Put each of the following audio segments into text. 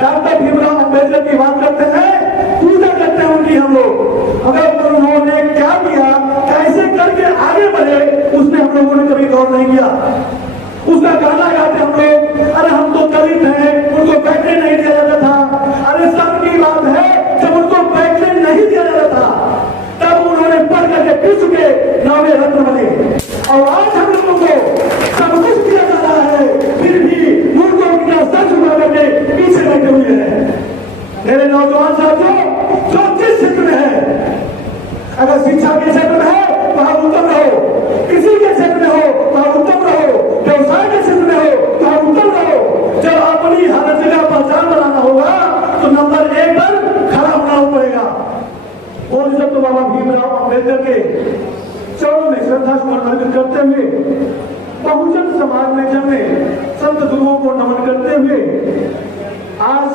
Doctor Bhimrao Ambedkar की बात करते हैं, पूजा करते हैं उनकी हम लोग। अगर उन्होंने क्या किया, कैसे करके आगे बढ़े, उसने हम लोगों ने कभी गौर नहीं किया। उसका गाना गाते हम लोग, अरे हम तो दलित हैं, उनको बैठने नहीं दिया जाता था। अरे सबकी बात है, जब उनको बैठने नहीं दिया जाता था तब उन्होंने पढ़ करके विश्व के 9वें रत्न बने। और आज हम लोगों को सब कुछ दिया जा रहा है, फिर भी मूर्खों की तरह सर झुका करके पीछे बैठे हुए हैं। मेरे नौजवान साथियों, जो जिस क्षेत्र में है, अगर शिक्षा के क्षेत्र में है वहां उत्तम रहो, कृषि के क्षेत्र में हो वहां उत्तम रहो, व्यवसाय के क्षेत्र में हो वहां उत्तम रहो। जब अपनी हर जगह पहचान बनाना होगा तो नंबर 1 पर खड़ा होना पड़ेगा। और जब तो बाबा भीमराव अम्बेडकर के चरणों में श्रद्धा सुमन अर्पित करते हुए, बहुजन समाज में जन्मे संत गुरुओं को नमन करते हुए, आज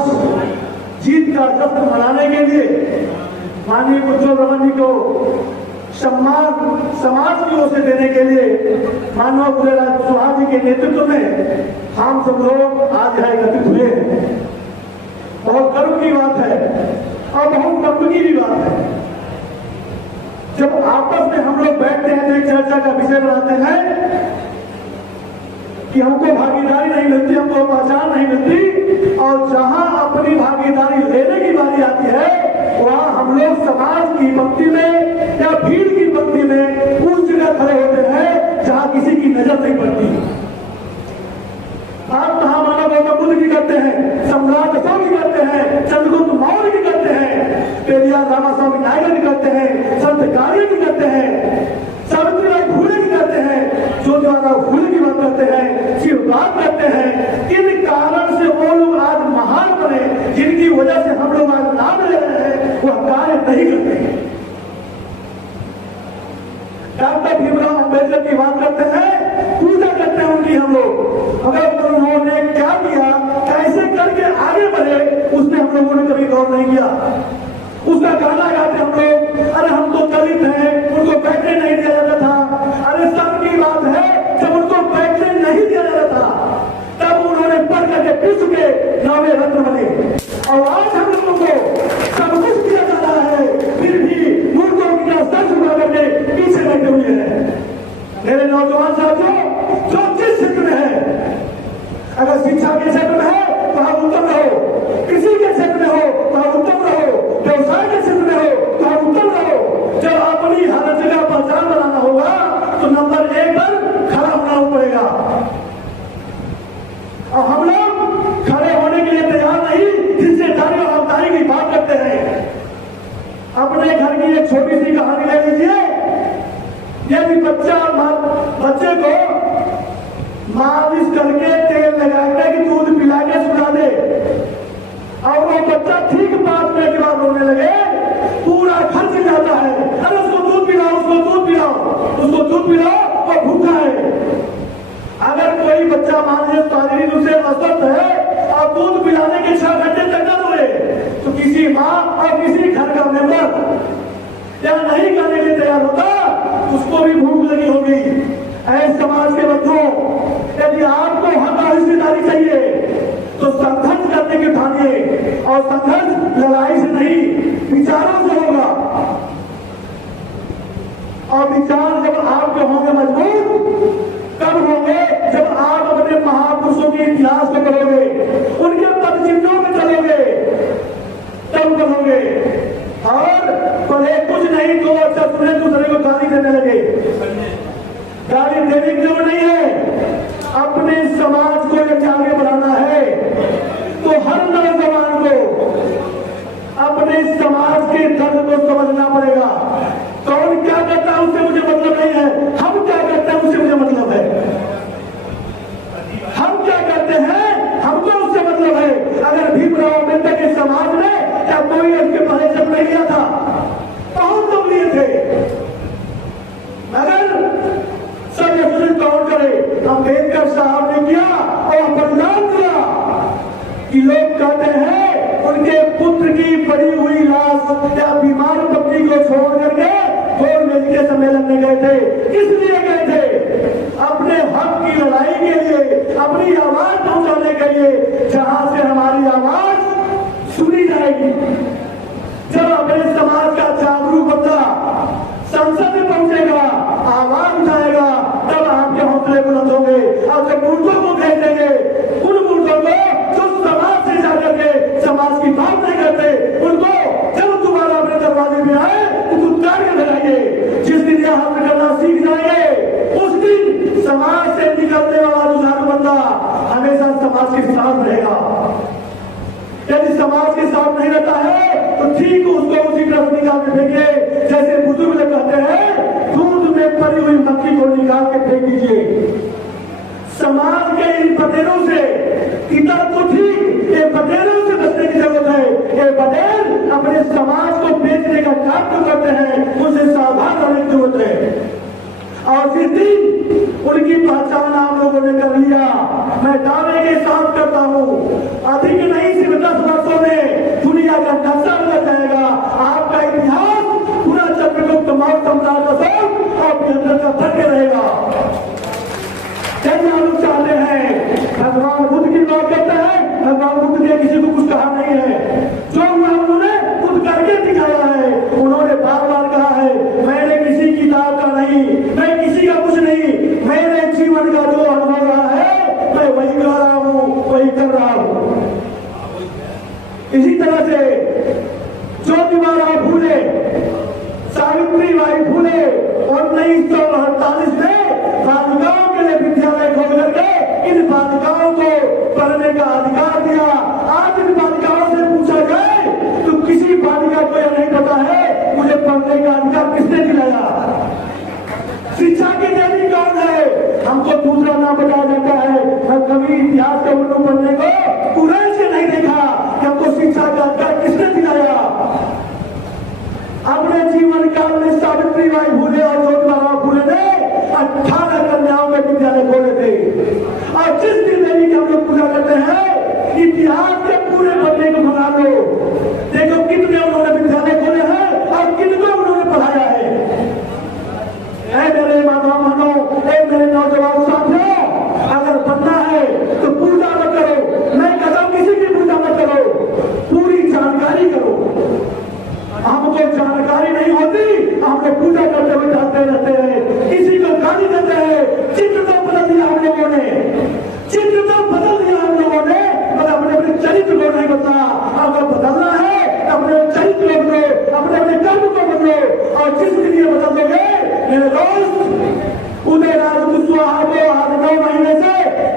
जीत का जश्न मनाने के लिए माननीय उज्ज्वल रमन जी को सम्मान समाज की ओर से देने के लिए मानव उदयराज कुशवाहा जी के नेतृत्व में हम सब लोग आज यहाँ एकत्रित हुए हैं। बहुत गर्व की बात है और बहुत गर्व की भी बात है। जब आपस में हम लोग बैठते हैं तो एक चर्चा का विषय बनाते हैं कि हमको भागीदारी नहीं मिलती, हमको पहचान नहीं मिलती, और जहां अपनी भागीदारी लेने की बारी आती है वहां हम लोग समाज की पंक्ति में या भीड़ की पंक्ति में उस जगह खड़े होते हैं जहां किसी की नजर नहीं पड़ती। आप महामानव गौतम बुद्ध की करते हैं, सम्राट अशोक की करते हैं, चंद्रगुप्त मौर्य की करते हैं, पेरियार रामास्वामी नायडू की करते हैं, संत कार्य की करते हैं, सावित्रीबाई फुले की करते हैं, ज्योतिराव फुले की बात करते हैं, शिव बात करते हैं। किन कारण से वो लोग आज महान बने, जिनकी वजह से हम लोग आज नाम ले रहे हैं, वह कार्य नहीं करते। डॉक्टर भीमराव अम्बेडकर की बात करते हैं, पूजा करते हैं उनकी हम लोग। अगर उन्होंने क्या किया, कैसे करके आगे बढ़े, उसने हम लोगों ने कभी गौर नहीं किया। उसका गाना गाते हम लोग, अरे हम तो दलित हैं, उनको बैठने नहीं दिया जाता था। अरे सबकी बात है, जब उनको बैठने नहीं दिया जाता था तब उन्होंने पढ़ करके विश्व के 9वें रत्न बने। और आज हम लोगों को सब कुछ दिया जा रहा है, फिर भी मूर्खों की तरह सर झुका करके पीछे बैठे हुए हैं। मेरे नौजवान साथियों, जो जिस क्षेत्र में है, अगर शिक्षा के क्षेत्र में है वहां उत्तम रहो, कृषि के क्षेत्र में हो वहां उत्तम रहो, व्यवसाय के क्षेत्र में हो वहां उत्तम रहो। जब अपनी हर जगह पहचान बनाना होगा तो नंबर 1 पर खड़ा होना पड़ेगा। और हम लोग खड़े होने के लिए तैयार नहीं, हिस्सेदारी और हकदारी की बात करते हैं। अपने घर की एक छोटी सी कहानी ले लीजिए। यदि बच्चे को मालिश करके तेल लगा के दूध पिला के सुला दे और वो बच्चा ठीक 5 मिनट के बाद रोने लगे, पूरा खर्च जाता है। अरे उसको दूध पिलाओ, उसको दूध पिलाओ, उसको दूध पिलाओ, वो भूखा है। अगर कोई बच्चा मान लीजिए शारीरिक रूप से अस्वस्थ है और दूध पिलाने के 6 घंटे तक न रोए, तो किसी माँ और किसी घर का मेंबर या नहीं करने के लिए तैयार होता, उसको भी भूख लगी होगी। ऐसे समाज के बच्चों, यदि आपको हक और हिस्सेदारी चाहिए तो संघर्ष करने की ठानिए, और संघर्ष लड़ाई से नहीं, विचारों से होगा। और विचार जब आपके होंगे मजबूत, कब होंगे? जब आप अपने महापुरुषों के इतिहास को पढ़ोगे, उनके पदचिन्हों में चलोगे, तब पढ़ोगे। और पढ़े कुछ नहीं तो अच्छा सुने दूसरे को गाली देने लगे। गाली देने की जरूरत नहीं है। अपने समाज को यदि आगे बढ़ाना है तो हर नौजवान को अपने समाज के दर्द को समझना पड़ेगा। कौन क्या करता है उससे मुझे मतलब नहीं है, हम क्या करते हैं उससे मुझे मतलब है। हम क्या करते हैं हमको उससे मतलब है। अगर भीमराव अम्बेडकर के समाज में या कोई उसके पहले जन्म नहीं लिया था, बहुत लोग लिए थे, मगर सब ये कौन करे? अम्बेडकर साहब ने किया और बलिदान दिया कि लोग कहते हैं उनके पुत्र की पड़ी हुई लाश या बीमार पत्नी को छोड़ करके गोल मेज के सम्मेलन में गए थे। किस लिए गए थे? अपने हक की लड़ाई के लिए, अपनी आवाज पहुंचाने के लिए, जहां से हमारी आवाज फेंकिए। जैसे बुजुर्ग लोग कहते हैं, दूध में पड़ी हुई मक्खी को निकाल के फेंक दीजिए। समाज के इन बटेरों से, इधर तो ठीक, ये बटेरों से बचने की जरूरत है। ये बटेर अपने समाज को बेचने का काम जो करते हैं, उनसे सावधान रहने की जरूरत है। और जिस दिन उनकी पहचान आप लोगों ने कर लिया, मैं दावे के साथ करता हूं, अधिक नहीं सिर्फ 10 वर्षों में दुनिया का नक्शा बदल जाएगा। आपका इतिहास पूरा चंद्रगुप्त मौर्य सम्राट अशोक आपके अंदर का धक्के रहेगा। जैसे हम चाहते हैं, भगवान बुद्ध की बात करते हैं, भगवान बुद्ध ने किसी को कुछ कहा नहीं है। जो उन्होंने खुद करके दिखाया है, उन्होंने बार बार कहा है, मैंने किसी किताब का नहीं, मैं किसी का कुछ नहीं, मेरे जीवन का जो अनुभव रहा है, मैं वही कर रहा हूं, वही कर रहा हूं। इसी तरह से ज्योतिबा फूले, सावित्रीबाई फूले 1948 में बालिकाओं के लिए विद्यालय खोल करके इन बालिकाओं को पढ़ने का अधिकार दिया। आज इन बालिकाओं से पूछा जाए तो किसी बालिका को यह नहीं पता है मुझे पढ़ने का अधिकार किसने दिलाया। शिक्षा की देवी कौन है, हमको दूसरा नाम बताया जाता है। मैं कभी इतिहास के उल्लू बनने को पूरे से नहीं देखा कि हमको शिक्षा का अधिकार किसने दिलाया। अपने जीवन काल में सावित्रीबाई फूले और ज्योतिबा फूले ने 18 कन्याओं के विद्यालय खोले थे। और जिस देवी की हम लोग पूजा करते हैं, इतिहास के पूरे बदले को बना लो, देखो कितने उन्होंने विद्यालय खोले हैं और किनको उन्होंने पढ़ाया है। मेरे माता बहनों, मेरे नौजवान साथियों, अगर बनना है तो पूजा मत करो, मैं कहता हूं किसी की पूजा मत करो, पूरी जानकारी करो। हमको जानकारी नहीं होती, हम लोग पूजा करते हुए जाते रहते हैं, किसी को गाली देते हैं। चित्र तो बदल दिया हम लोगों ने, चित्र तो बदल दिया हम लोगों ने, पर अपने अपने चरित्र को नहीं बदला। अगर बदलना है अपने चरित्र को बदलो, अपने अपने कर्म को बदलो। और जिसके लिए बदल दोगे मेरे दोस्त, उदयराज कुशवाहा को आज 9 महीने से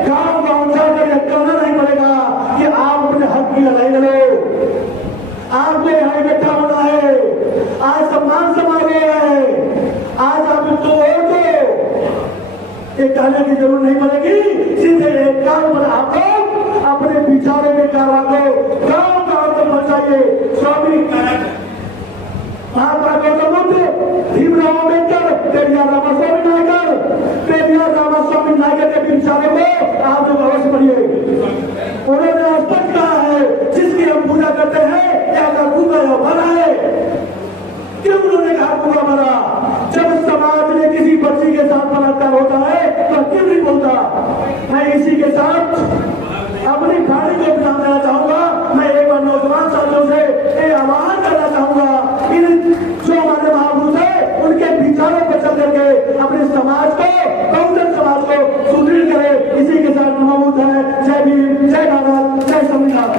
गांव गांव जाकर यह कहना नहीं पड़ेगा कि आप अपने हक की लड़ाई लड़ो। आपको यहाँ इकट्ठा होना है, आज सम्मान समारोह है, आज आप तो ये कहने की जरूरत नहीं पड़ेगी। सीधे एक काम पर आप लोग अपने विचारों के कारवा को गांव गांव तक पहुंचाइए। स्वामी महात्मा गौतम बुद्ध, भीमराव अम्बेडकर, पेरियार रामास्वामी नायकर के विचारों को आप लोग अवश्य पढ़िए। उन्होंने स्पष्ट कहा है, जिसकी हम पूजा करते हैं क्या भूखा या भरा है। क्यों उन्होंने कहा भूखा भरा? जब समाज में किसी बच्ची के साथ बलात्कार होता है तो क्यों नहीं बोलता। मैं इसी के साथ अपनी गाड़ी को ध्यान देना चाहूंगा। मैं एक बार नौजवान साथियों से एक आह्वान करना चाहूंगा, इन जो हमारे महापुरुष है उनके विचारों पर चल करके अपने समाज को, बहुजन समाज को सुदृढ़ करें। इसी के साथ नमो बुद्धाय, जय भीम, जय भारत, जय संविधान।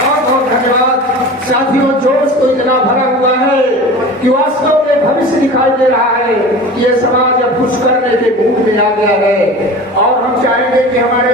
बहुत बहुत धन्यवाद साथियों। जोश तो इतना भरा हुआ है कि वास्तव में भविष्य दिखाई दे रहा है कि ये समाज अब कुछ करने के मूड में आ गया है। और हम चाहेंगे कि हमारे